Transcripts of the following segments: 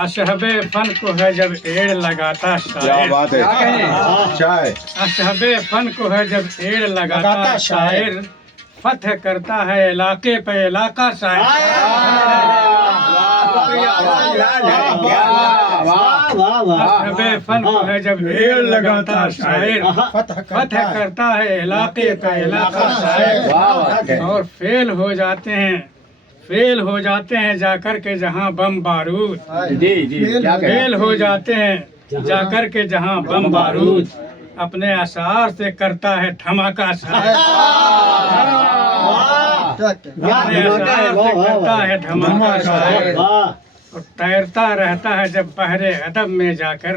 अशहबे fun को है जब एड़ लगाता क्या शायर। बात है, चाय अशहबे फन को है जब एड़ लगाता शायर, फतह करता है इलाके पे इलाका शायर। अशहबे फन को है जब एड़ लगाता शायर, फतह करता है इलाके पे इलाका शायर। और फेल हो जाते हैं जाकर के जहां बम बारूद, जी जी क्या फेल हो जाते हैं जाकर के जहां बम बारूद, अपने अशार से करता है धमाका शायर। अपने अशार से करता है धमाका शायर। और तैरता रहता है जब बहरे अदब में जाकर,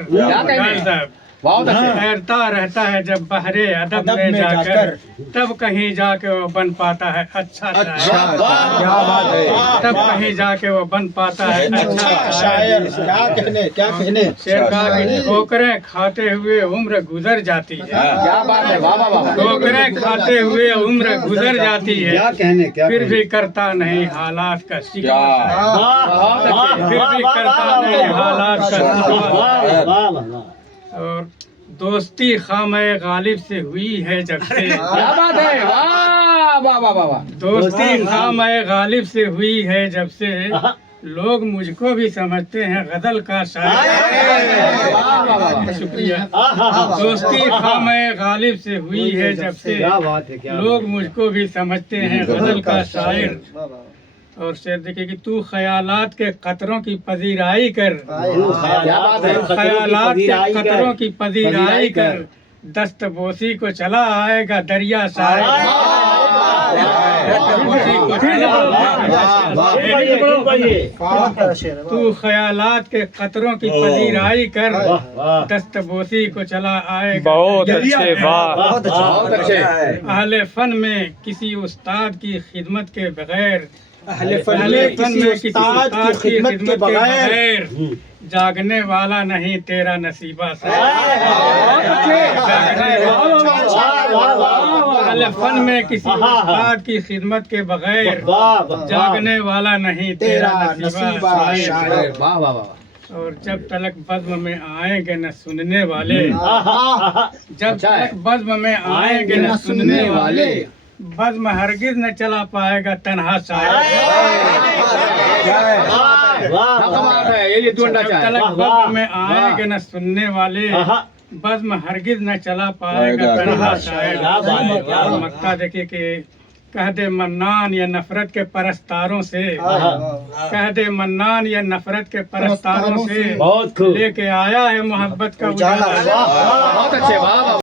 बहुत अच्छे तैरता रहता है जब बहरे अदब में जाकर, तब कहीं जाके वो बन पाता है अच्छा शायर। क्या बात है, तब कहीं जाके वो बन पाता है अच्छा शायर। क्या कहने शेर कहा कि ठोकरें खाते हुए उम्र गुजर जाती है, क्या बात है, वाह वाह वाह, ठोकरें खाते हुए उम्र गुजर जाती है, क्या फिर भी करता नहीं हालात का शिकार, फिर भी करता नहीं हालात का शिकार। और दोस्ती खामे गालिब से हुई है जब से, क्या बात है, वाह वाह वाह वाह वाह, दोस्ती खामे गालिब से हुई है जब से, लोग मुझको भी समझते हैं गजल का शायर। शुक्रिया। दोस्ती खामे गालिब से हुई है जब से, लोग मुझको भी समझते हैं गजल का शायर। और शेर देखिए कि तू ख्यालात के कतरों की पजीराई कर, क्या बात है, ख्यालात के कतरों की पजीराई कर, दस्त बोसी को चला आएगा दरिया शायर। दस्तबोसी को चला आएगा। तू ख्यालात के कतरों की पजीराई कर, दस्तबोसी को चला आएगा। बहुत अच्छे, वाह बहुत अच्छे, अहले फन में किसी उस्ताद की खिदमत के बगैर, अहले फन में किसी उस्ताद की खिदमत के बगैर, जागने वाला नहीं तेरा नसीबा अहले फन में किसी उस्ताद की खिदमत के बगैर, जागने वाला नहीं तेरा नसीबा शायर। वाह वाह वाह, और जब तलक बज़्म में आएंगे न सुनने वाले, जब तलक बज़्म में आएंगे न सुनने वाले, बज़्म हरगिज न चला पाएगा तन्हा शायर। कमाल है, ये जब तलक बज़्म में आएंगे न सुनने वाले, बज़्म हरगिज न चला पाएगा तन्हा शायर। और मक्ता देखिए कि कह दे मन्नान या नफरत के परस्तारों से, कह दे मन्नान या नफरत के परस्तारों से, लेके आया है मोहब्बत का उजाला। बहुत अच्छे, वाह वाह।